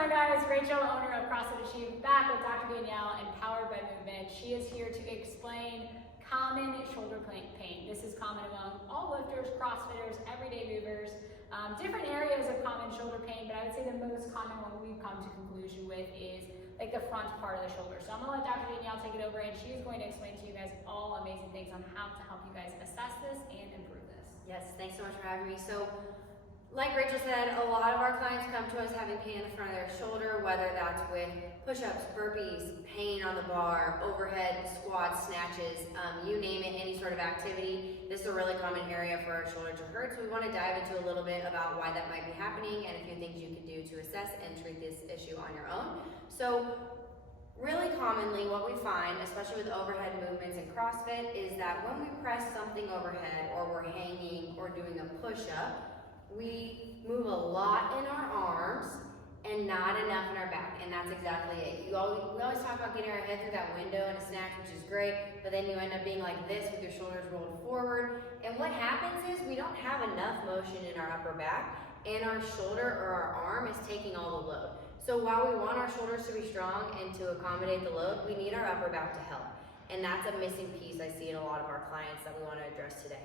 going, guys? Rachel, owner of CrossFit Achieve, back with Dr. Danielle, Empowered by Movement. She is here to explain common shoulder pain. This is common among all lifters, CrossFitters, everyday movers. Different areas of common shoulder pain, but I would say the most common one we've come to conclusion with is like the front part of the shoulder. So I'm gonna let Dr. Danielle take it over, and she is going to explain to you guys all amazing things on how to help you guys assess this and improve this. Yes, thanks so much for having me. So, like Rachel said, a lot of our clients come to us having pain in the front of their shoulder, whether that's with push-ups, burpees, pain on the bar, overhead squats, snatches, you name it, any sort of activity. This is a really common area for our shoulder to hurt, so we want to dive into a little bit about why that might be happening and a few things you can do to assess and treat this issue on your own. So, really commonly what we find, especially with overhead movements in CrossFit, is that when we press something overhead or we're hanging or doing a push-up, we move a lot in our arms and not enough in our back, and that's exactly it. We always talk about getting our head through that window in a snatch, which is great, but then you end up being like this with your shoulders rolled forward, and what happens is we don't have enough motion in our upper back, and our shoulder or our arm is taking all the load. So while we want our shoulders to be strong and to accommodate the load, we need our upper back to help, and that's a missing piece I see in a lot of our clients that we want to address today.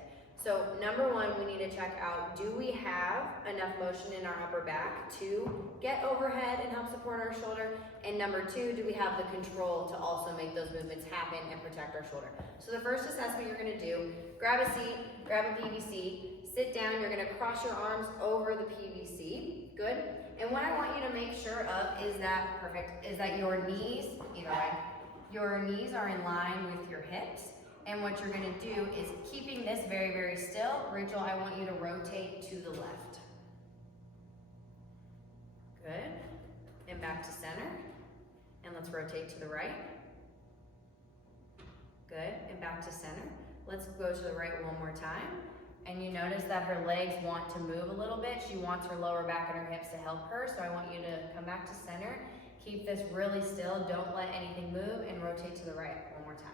So number one, we need to check out, do we have enough motion in our upper back to get overhead and help support our shoulder? And number two, do we have the control to also make those movements happen and protect our shoulder? So the first assessment you're gonna do, grab a seat, grab a PVC, sit down, you're gonna cross your arms over the PVC, good? And what I want you to make sure of is that, perfect, is that your knees, either way, your knees are in line with your hips. And what you're gonna do is keeping this very, very still. Rachel, I want you to rotate to the left. Good. And back to center. And let's rotate to the right. Good. And back to center. Let's go to the right one more time. And you notice that her legs want to move a little bit. She wants her lower back and her hips to help her. So I want you to come back to center. Keep this really still. Don't let anything move, and rotate to the right one more time.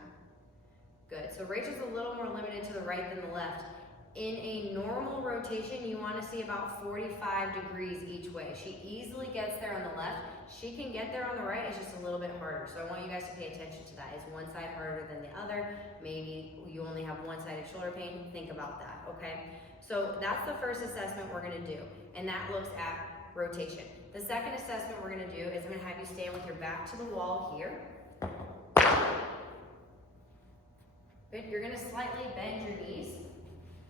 Good, so Rachel's a little more limited to the right than the left. In a normal rotation, you want to see about 45 degrees each way. She easily gets there on the left. She can get there on the right, it's just a little bit harder. So I want you guys to pay attention to that. Is one side harder than the other? Maybe you only have one-sided shoulder pain. Think about that, okay? So that's the first assessment we're gonna do, and that looks at rotation. The second assessment we're gonna do is I'm gonna have you stand with your back to the wall here. Good. You're gonna slightly bend your knees.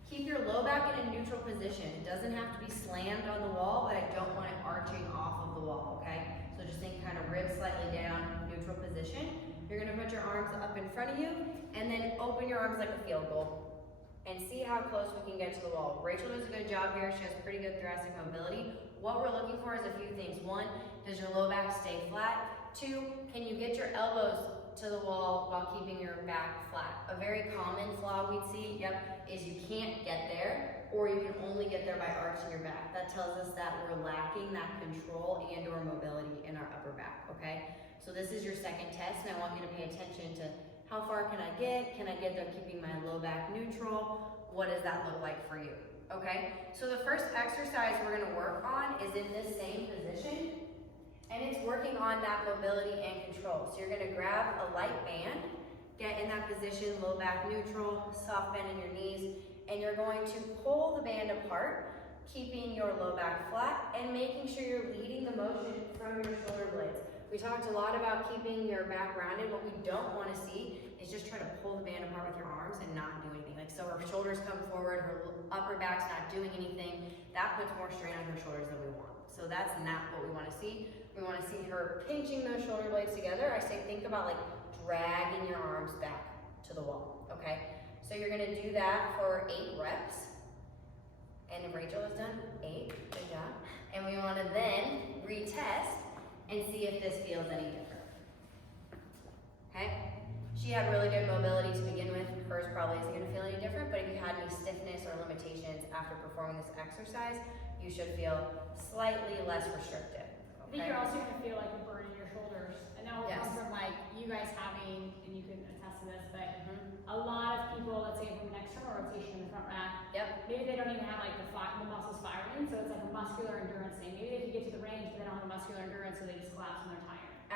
Keep your low back in a neutral position. It doesn't have to be slammed on the wall, but I don't want it arching off of the wall, okay? So just think kind of ribs slightly down, neutral position. You're gonna put your arms up in front of you, and then open your arms like a field goal. And see how close we can get to the wall. Rachel does a good job here. She has pretty good thoracic mobility. What we're looking for is a few things. One, does your low back stay flat? Two, can you get your elbows to the wall while keeping your back flat? A very common flaw we'd see, is you can't get there, or you can only get there by arching your back. That tells us that we're lacking that control and or mobility in our upper back, okay? So this is your second test, and I want you to pay attention to how far can I get? Can I get there keeping my low back neutral? What does that look like for you, okay? So the first exercise we're gonna work on is in this same position, and it's working on that mobility and control. So you're gonna grab a light band, get in that position, low back neutral, soft bend in your knees, and you're going to pull the band apart, keeping your low back flat and making sure you're leading the motion from your shoulder blades. We talked a lot about keeping your back rounded. What we don't wanna see is just try to pull the band apart with your arms and not do anything. Like, so her shoulders come forward, her upper back's not doing anything. That puts more strain on her shoulders than we want. So that's not what we wanna see. We want to see her pinching those shoulder blades together. I say think about like dragging your arms back to the wall, okay? So you're gonna do that for 8 reps. And Rachel has done 8, good job. And we wanna then retest and see if this feels any different, okay? She had really good mobility to begin with. Hers probably isn't gonna feel any different, but if you had any stiffness or limitations after performing this exercise, you should feel slightly less restrictive. I think you're also going to feel like a burn in your shoulders. And that will come from like you guys having, and you can attest to this, but a lot of people, let's say from an external rotation in the front rack, maybe they don't even have like the muscles firing, so it's like a muscular endurance thing. Maybe they can get to the range, but they don't have a muscular endurance, so they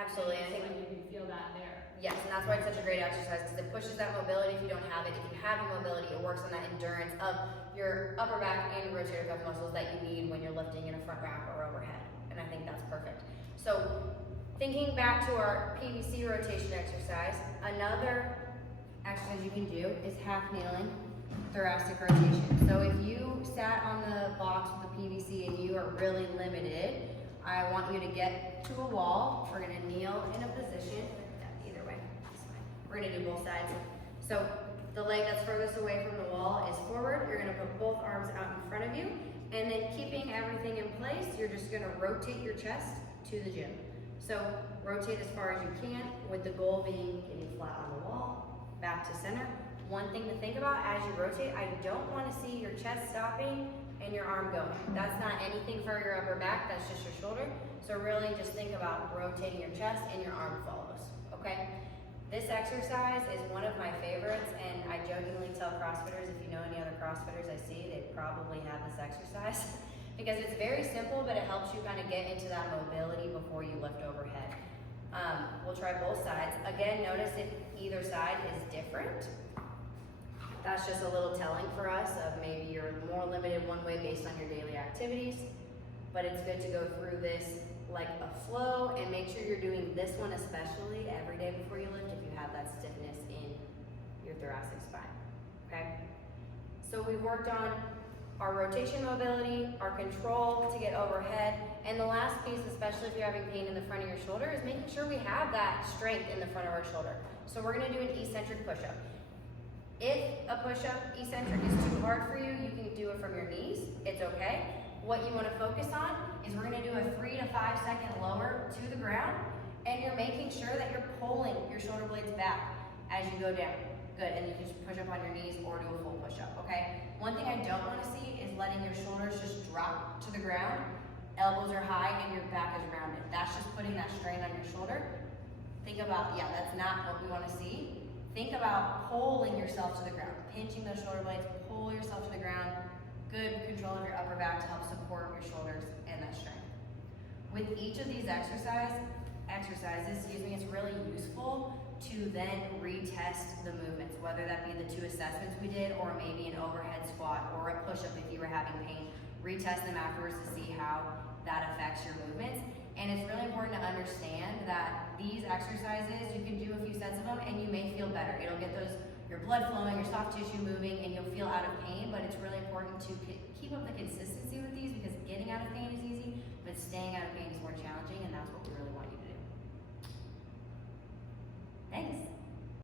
Absolutely, And I think so you can feel that there. yes, and that's why it's such a great exercise because it pushes that mobility if you don't have it. If you have a mobility, it works on that endurance of your upper back and your rotator cuff muscles that you need when you're lifting in a front rack or overhead. And I think that's perfect. So thinking back to our PVC rotation exercise, another exercise you can do is half kneeling thoracic rotation. So if you sat on the box with the PVC and you are really limited, I want you to get to a wall. We're gonna kneel in a position. Either way, it's fine. We're gonna do both sides. So the leg that's furthest away from the wall is forward. You're gonna put both arms out in front of you. And then keeping everything in place, you're just gonna rotate your chest to the gym. So rotate as far as you can with the goal being getting flat on the wall, back to center. One thing to think about as you rotate, I don't wanna see your chest stopping and your arm going. That's not anything for your upper back, that's just your shoulder. So really just think about rotating your chest and your arm follows, okay? This exercise is one of my favorites, and I jokingly tell CrossFitters, if you know any other CrossFitters I see, they probably have this exercise because it's very simple, but it helps you kind of get into that mobility before you lift overhead. We'll try both sides. Again, notice if either side is different. That's just a little telling for us of maybe you're more limited one way based on your daily activities, but it's good to go through this like a flow and make sure you're doing this one especially every day before you lift if you have that stiffness in your thoracic spine, okay? So we've worked on our rotation mobility, our control to get overhead, and the last piece, especially if you're having pain in the front of your shoulder, is making sure we have that strength in the front of our shoulder. So we're gonna do an eccentric push-up. If a push-up eccentric is too hard for you, you can do it from your knees, it's okay. What you wanna focus on is we're gonna do a 3 to 5 second lower to the ground, and you're making sure that you're pulling your shoulder blades back as you go down. Good, and you can just push up on your knees or do a full push-up, okay? One thing I don't wanna see is letting your shoulders just drop to the ground, elbows are high, and your back is rounded. That's just putting that strain on your shoulder. Think about, yeah, that's not what we wanna see. Think about pulling yourself to the ground, pinching those shoulder blades, pull yourself to the ground. Good control of your upper back to help support your shoulders and that strength. With each of these exercises, it's really useful to then retest the movements, whether that be the 2 assessments we did or maybe an overhead squat or a push-up if you were having pain. Retest them afterwards to see how that affects your movements. And it's really important to understand that these exercises, you can do a few sets of them and you may feel better. It'll get your blood flowing, your soft tissue moving, and you'll feel out of pain, but it's really important to keep up the consistency with these because getting out of pain is easy, but staying out of pain is more challenging, and that's what we really want you to do. Thanks.